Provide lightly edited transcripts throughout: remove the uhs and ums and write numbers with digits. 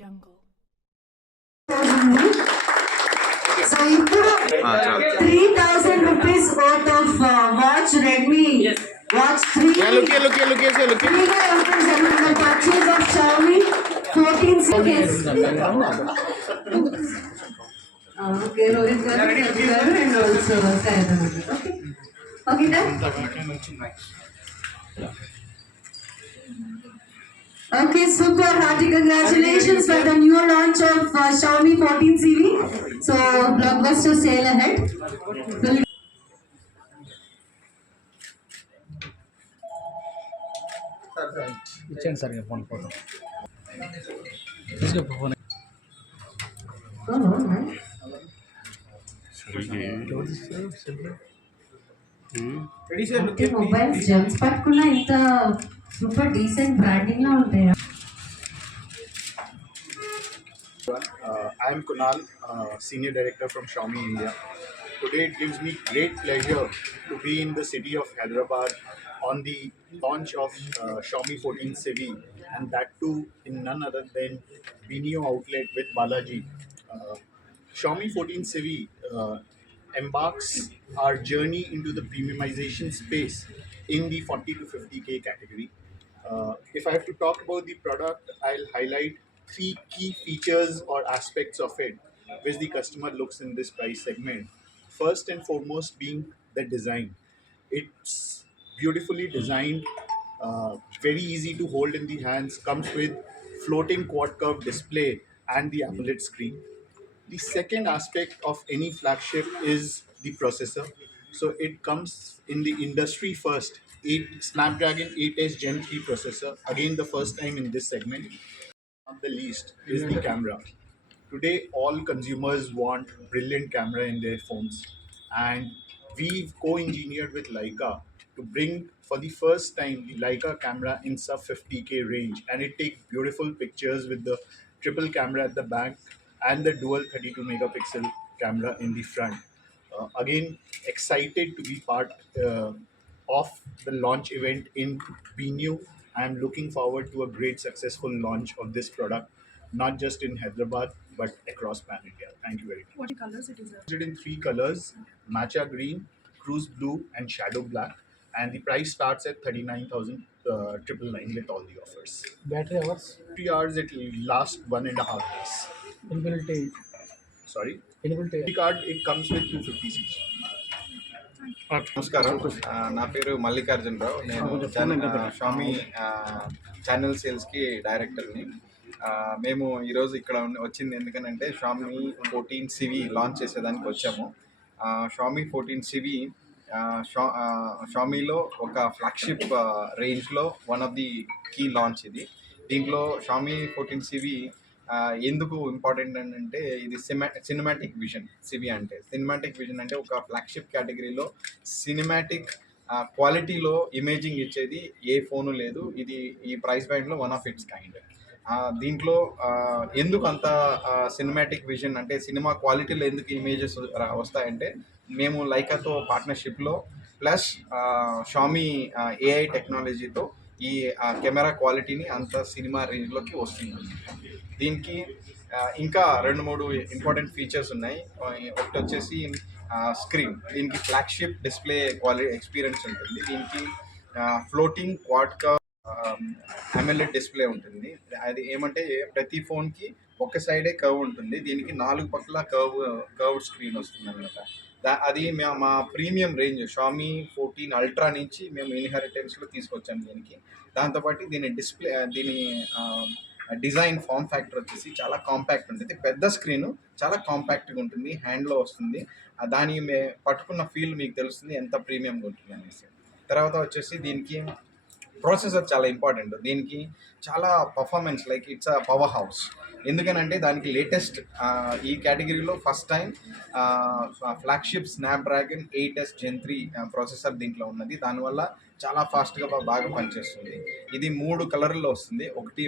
Jungle. So ఇప్పుడు 3,000 rupees worth of watch Redmi watch 3. Yeah, look here. Free the purchase of Xiaomi 14 series. Okay, Rohit garu and also Sayan. Okay, done. Okay, super hearty congratulations for the new launch of Xiaomi 14 series. So blockbuster sale ahead. ఇచ్చేయండి sir phone photo phone mobiles gems పట్టుకున్న ఇంత super decent branding లో ఉంటాయా? I am Kunal, Senior Director from Xiaomi India. Today it gives me great pleasure to be in the city of Hyderabad on the launch of Xiaomi 14 Civi, and that too in none other than Bineo outlet with Balaji. Xiaomi 14 Civi embarks our journey into the premiumization space in the 40 to 50k category. If I have to talk about the product, I'll highlight three key features or aspects of it which the customer looks in this price segment. First and foremost being the design. It's beautifully designed, very easy to hold in the hands, comes with floating quad curve display and the AMOLED screen. The second aspect of any flagship is the processor. So it comes in the industry first 8 Snapdragon 8S Gen 3 processor. Again, the first time in this segment. Not the least is the camera. Today, all consumers want brilliant camera in their phones, and we've co-engineered with Leica to bring for the first time the Leica camera in sub 50k range, and it takes beautiful pictures with the triple camera at the back and the dual 32 megapixel camera in the front. Again, excited to be part of the launch event in BNU. I am looking forward to a great successful launch of this product, not just in Hyderabad but across pan India. Thank you very much. What colors it is? It in three colors: matcha green, cruise blue, and shadow black. And the price starts at 39,999 with all the offers. Battery hours 3 hours, it will last 1.5 days. Eligibility Sorry. Eligibility The card, it comes with 256. నమస్కారం, నా పేరు మల్లికార్జునరావు. నేను Xiaomi channel సేల్స్కి డైరెక్టర్ని. మేము ఈరోజు ఇక్కడ వచ్చింది ఎందుకనంటే షామీ 14 సివి లాంచ్ చేసేదానికి వచ్చాము. షామీ 14 సివి షామీలో ఒక ఫ్లాగ్షిప్ రేంజ్లో one of the key launch ఇది. దీంట్లో షామీ 14 సివి ఎందుకు ఇంపార్టెంట్ అంటే ఇది సినిమాటిక్ విజన్. సివి అంటే సినిమాటిక్ విజన్ అంటే ఒక ఫ్లాగ్షిప్ కేటగిరీలో సినిమాటిక్ క్వాలిటీలో ఇమేజింగ్ ఇచ్చేది ఏ ఫోను లేదు. ఇది ఈ ప్రైస్ బ్యాండ్లో వన్ ఆఫ్ ఇట్స్ కైండ్. దీంట్లో ఎందుకు అంత సినిమాటిక్ విజన్ అంటే సినిమా క్వాలిటీలో ఎందుకు ఇమేజెస్ వస్తాయంటే మేము లైకాతో పార్ట్నర్షిప్లో ప్లస్ షామీ ఏఐ టెక్నాలజీతో ఈ కెమెరా క్వాలిటీని అంత సినిమా రేంజ్లోకి వస్తుంది. దీనికి ఇంకా 2-3 ఇంపార్టెంట్ ఫీచర్స్ ఉన్నాయి. ఒకటి వచ్చేసి స్క్రీన్. దీనికి ఫ్లాగ్షిప్ డిస్ప్లే క్వాలిటీ ఎక్స్పీరియన్స్ ఉంటుంది. దీనికి floating quad curve AMOLED display ఉంటుంది. అది ఏమంటే ప్రతి ఫోన్కి ఒక సైడే కర్వ్ ఉంటుంది. దీనికి 4 పక్కల కర్వ్డ్ స్క్రీన్ వస్తుంది అనమాట. అది మా ప్రీమియం రేంజ్ షామీ 14 అల్ట్రా నుంచి మేము ఇన్హెరిటెన్స్లో తీసుకొచ్చాము దీనికి. దాంతోపాటు దీని డిజైన్ ఫామ్ ఫ్యాక్టర్ వచ్చేసి చాలా కాంపాక్ట్ ఉంటుంది. పెద్ద స్క్రీను చాలా కాంపాక్ట్గా ఉంటుంది, హ్యాండ్లో వస్తుంది. దాని పట్టుకున్న ఫీల్ మీకు తెలుస్తుంది ఎంత ప్రీమియంగా ఉంటుంది అనేసి. తర్వాత వచ్చేసి దీనికి ప్రాసెసర్ చాలా ఇంపార్టెంట్. దీనికి చాలా performance like it's a power house. ఎందుకనంటే దానికి లేటెస్ట్ ఈ కేటగిరీలో first time flagship Snapdragon 8S Gen 3 ప్రాసెసర్ దీంట్లో ఉన్నది. దానివల్ల చాలా ఫాస్ట్గా బాగా పనిచేస్తుంది. ఇది 3 కలర్లో వస్తుంది. ఒకటి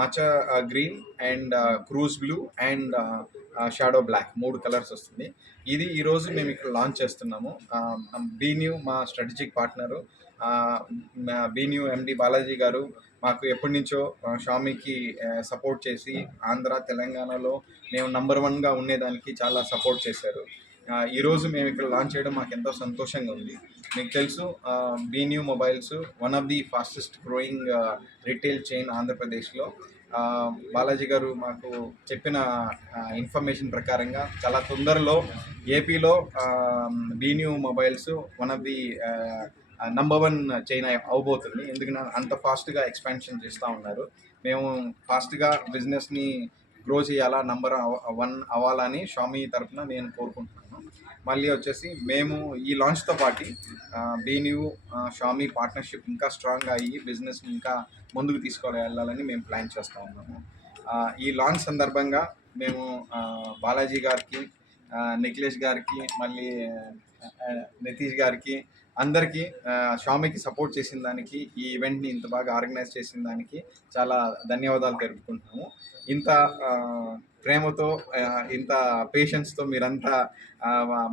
matcha green and cruise blue and shadow black 3 colours వస్తుంది. ఇది ఈరోజు మేము ఇక్కడ లాంచ్ చేస్తున్నాము. బీన్యూ మా strategic partner, BNew MD Balaji garu మాకు ఎప్పటి నుంచో షామీకి సపోర్ట్ చేసి ఆంధ్ర తెలంగాణలో మేము #1గా ఉండేదానికి చాలా సపోర్ట్ చేశారు. ఈరోజు మేము ఇక్కడ లాంచ్ చేయడం మాకు ఎంతో సంతోషంగా ఉంది. మీకు తెలుసు BNew mobiles one of the fastest growing retail chain ఆంధ్రప్రదేశ్లో. బాలాజీ గారు మాకు చెప్పిన ఇన్ఫర్మేషన్ ప్రకారంగా చాలా తొందరలో ఏపీలో BNew mobiles one of the #1 chain అవబోతుంది. ఎందుకంటే అంత ఫాస్ట్గా ఎక్స్పాన్షన్ చేస్తూ ఉన్నారు. మేము ఫాస్ట్గా బిజినెస్ని గ్రో చేయాలా, #1 అవ్వాలని షామీ తరఫున నేను కోరుకుంటున్నాను. మళ్ళీ వచ్చేసి మేము ఈ లాంచ్తో పాటు బీన్యూ షామీ పార్ట్నర్షిప్ ఇంకా స్ట్రాంగ్గా అయ్యి బిజినెస్ని ఇంకా ముందుకు తీసుకెళ్ళాలని మేము ప్లాన్ చేస్తూ ఉన్నాము. ఈ లాంచ్ సందర్భంగా మేము బాలాజీ గారికి, నిఖిలేష్ గారికి, మళ్ళీ నితీష్ గారికి, అందరికీ షామీకి సపోర్ట్ చేసిన దానికి, ఈ ఈవెంట్ని ఇంత బాగా ఆర్గనైజ్ చేసిన దానికి చాలా ధన్యవాదాలు తెలుపుకుంటున్నాము. ఇంత ప్రేమతో ఇంత పేషెన్స్తో మీరంతా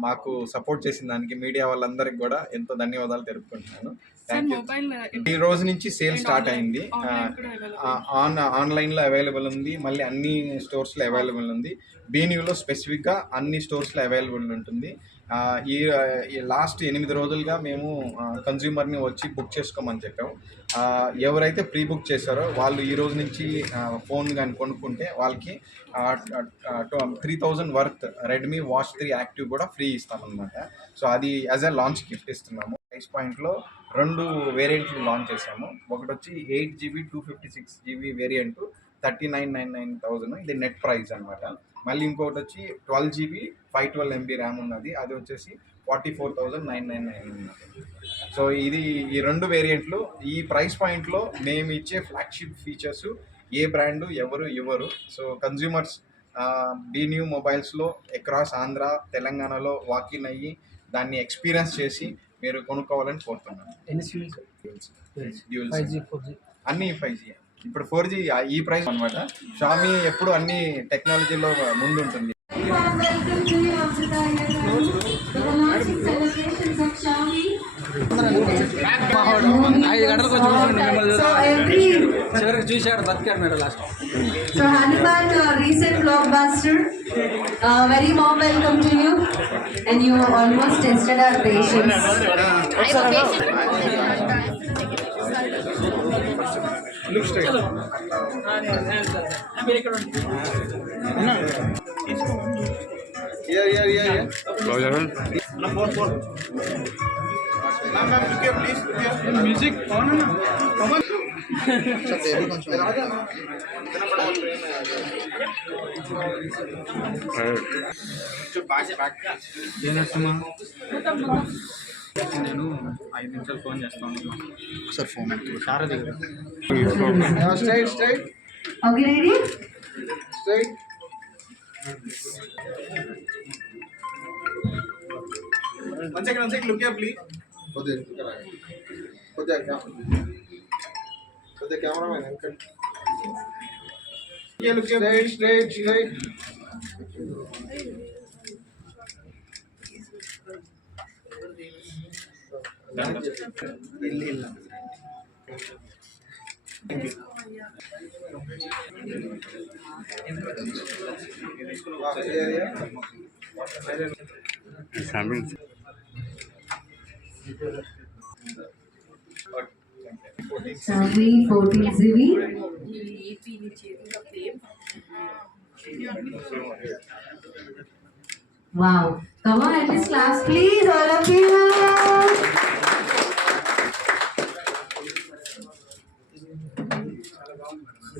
మాకు సపోర్ట్ చేసిన దానికి మీడియా వాళ్ళందరికీ కూడా ఎంతో ధన్యవాదాలు తెలుపుకుంటున్నాను. Thank you. ఈ రోజు నుంచి సేల్ స్టార్ట్ అయింది. ఆన్లైన్లో అవైలబుల్ ఉంది, మళ్ళీ అన్ని స్టోర్స్లో అవైలబుల్ ఉంది. బీన్యూలో స్పెసిఫిక్గా అన్ని స్టోర్స్లో అవైలబుల్ ఉంటుంది. ఈ లాస్ట్ 8 రోజులుగా మేము కన్జ్యూమర్ని వచ్చి బుక్ చేసుకోమని చెప్పాము. ఎవరైతే ప్రీ బుక్ చేశారో వాళ్ళు ఈ రోజు నుంచి ఫోన్ కానీ కొనుక్కుంటే వాళ్ళకి 3000 వర్త్ రెడ్మీ వాచ్ 3 యాక్టివ్ కూడా ఫ్రీ ఇస్తామన్నమాట. సో అది యాజ్ ఎ లాంచ్ గిఫ్ట్ ఇస్తున్నాము. ప్రైస్ పాయింట్లో 2 వేరియంట్లు లాంచ్ చేసాము. ఒకటి వచ్చి 8GB 256GB వేరియంట్ 39,99,000, ఇది నెట్ ప్రైస్ అనమాట. మళ్ళీ ఇంకొకటి వచ్చి 12GB 512MB ర్యామ్ ఉన్నది, అది వచ్చేసి 44,999 ఉన్నది. సో ఇది ఈ 2 వేరియంట్లు. ఈ ప్రైస్ పాయింట్లో మేము ఇచ్చే ఫ్లాగ్షిప్ ఫీచర్స్ ఏ బ్రాండు ఎవరు ఇవ్వరు. సో కన్జ్యూమర్స్ బీన్యూ మొబైల్స్లో అక్రాస్ ఆంధ్ర తెలంగాణలో వాకిన్ అయ్యి దాన్ని ఎక్స్పీరియన్స్ చేసి మీరు కొనుక్కోవాలని కోరుతున్నాను. అన్ని 5G, ఇప్పుడు 4G ఈ ప్రైస్ అనమాట. షామీ ఎప్పుడు అన్ని టెక్నాలజీలో ముందు ఉంటుంది. Welcome to you, Amrita. The launching celebrations of Xiaomi. So every చివరికి చూశాడు, బతికాడు madam last. so Hanuman recent blockbuster. Very warm welcome to you, and you almost tested our patience. Look straight. Yeah. Ma'am, look here, please. Music on. Come on. నేను 5 నిమిషాలు ఫోన్ చేస్తాను sir phone sir దగ్గర. Straight. Okay, ready? Straight. One second. Look here, please. Put the cameraman. Yeah, look here. Straight. Xiaomi 14CV. Wow. Come on, at least claps, please, all of you.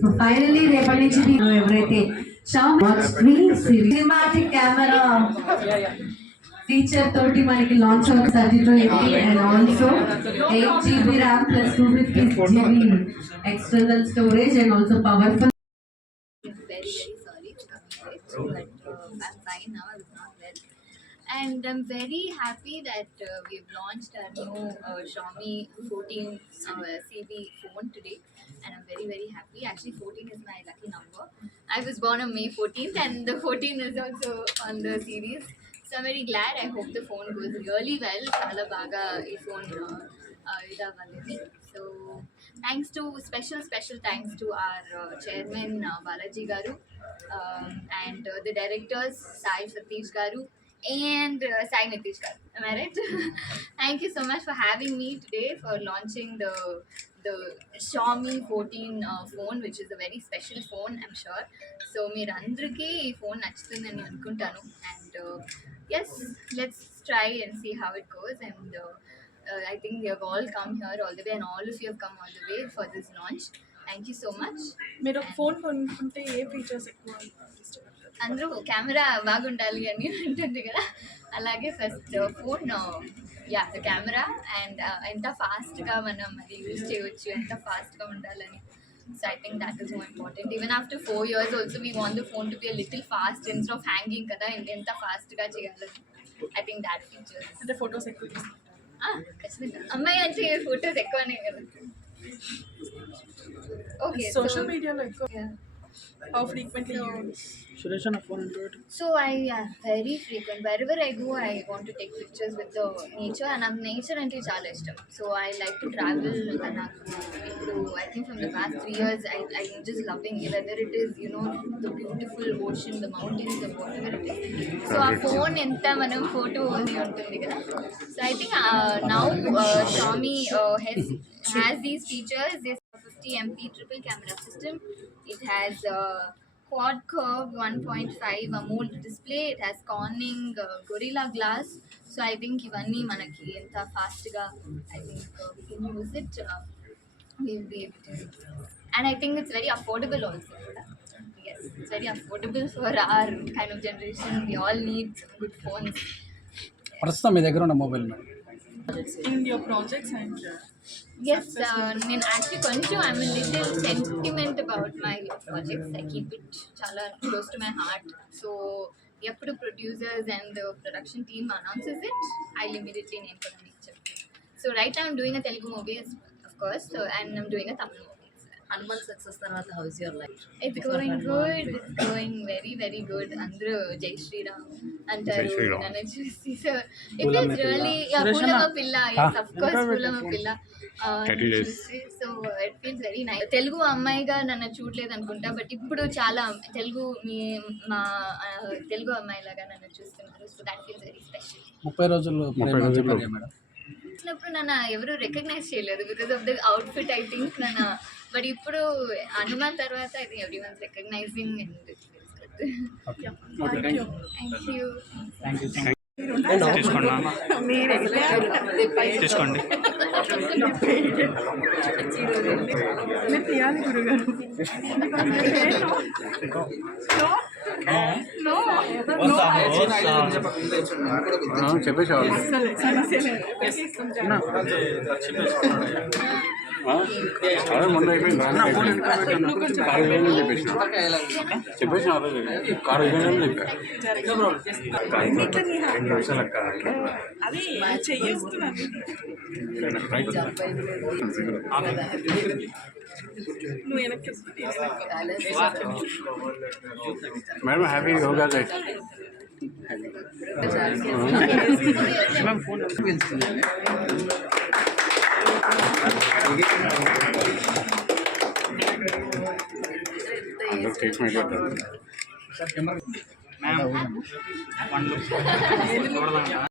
So finally, రేపటి నుంచి ఎవరైతే Xiaomi Watch 3 cinematic camera feature తోటి మనకి లాంచ్ అవుతుంది 32MB and also 8GB RAM plus 256GB external storage and also powerful. Very sorry, but I'm fine now. I was not well, and I'm very happy that we've launched our new Xiaomi 14CV phone today, and I'm very happy. Actually, 14 is my lucky number. I was born on May 14th, and the 14 is also on the series. So I'm very glad. I hope the phone goes really well. Chala baga ee phone ida valadi. So special thanks to our chairman Balaji Garu, and the directors Sai Satish Garu and Sai Nitish Garu. Am I right? Thank you so much for having me today for launching the Xiaomi 14 phone, which is a very special phone, I'm sure. So మీరు అందరికీ ఈ ఫోన్ నచ్చుతుందని అనుకుంటాను. And yes, let's try and see how it goes. And I think we have all come here all the way, and all of you have come all the way for this launch. Thank you so much. మీరు ఒక ఫోన్ కొనుక్కుంటే ఏ ఫీచర్స్ ఎక్కువ ఇష్టపడతారు? అందరూ కెమెరా బాగుండాలి అని ఉంటుంది కదా, అలాగే first phone the camera and ఎంత ఫాస్ట్గా మనం అది యూజ్ చేయవచ్చు, ఎంత ఫాస్ట్గా ఉండాలని. So I think that is more important. Even after 4 years also we want the phone to be a little fast instead of hanging కదా, ఎంత ఫాస్ట్గా చేయాలని. I think that features. అంటే ఫొటోస్ ఎక్కువ తీసుకుంటారు? ఖచ్చితంగా అమ్మాయి అంటే ఫొటోస్ ఎక్కువనే కదా. ఓకే, సోషల్ మీడియాలో ఎక్కువ how frequently So I very frequent. Wherever I go, I want to take pictures with the nature, and నాకు nature అంటే చాలా ఇష్టం. So I like to travel, and నాకు ఇప్పుడు I think from the past 3 years, I'm just loving it. Whether it is the beautiful ocean, the mountains, or whatever it is. So ఆ phone ఎంత మనం photo అది ఉంటుంది కదా. So I think now Xiaomi has these features. This 50 MP triple camera system. It has quad curve 1.5 AMOLED display. It has Corning Gorilla Glass. So I think ivanni manaki enta fast ga I think we can use it. We will be able to use it. And I think it's very affordable also. Yes, it's very affordable for our kind of generation. We all need some good phones. ప్రస్తుతం మీ దగ్గర ఉన్న mobile madam? In your projects and Yes, నేను actually కొంచెం I'm little sentiment about my projects. I keep it చాలా close to my heart. So ఎప్పుడు producers and the production team announces it, I immediately నేను కూడా మీకు చెప్తాను. So right I'm doing a Telugu movie of course, and I'm doing a Tamil movie. Animal success తర్వాత how is your life? It's going good. It's going very, very good. అందరూ జై శ్రీరామ్ అంటారు నన్ను చూసి. So it is really Poolamma పిల్ల. yes, of course Poolamma పిల్ల. So it feels very nice. Telugu అమ్మాయిగా నన్ను చూడలేదు అనుకుంటా, బట్ ఇప్పుడు చాలా మా తెలుగు అమ్మాయిలాగా నన్ను చూస్తున్నారు. So that feels very special. 30 రోజులు మేడం. చిన్నప్పుడు నన్ను ఎవరు రికగ్నైజ్ చేయలేదు because of the outfit I think నన్ను. బట్ ఇప్పుడు హనుమాన్ తర్వాత I think everyone's recognising. And thank you. తీసుకోండి. తీయాలి గురుగారు. చెప్పేసేవాళ్ళు సమస్య లేదు. అదే ముందు అయిపోయింది. చెప్పేసి కారు అది చెయ్యేస్తున్నాను. నువ్వు వెనక్కి madam happy yoga day. Ma'am 1 look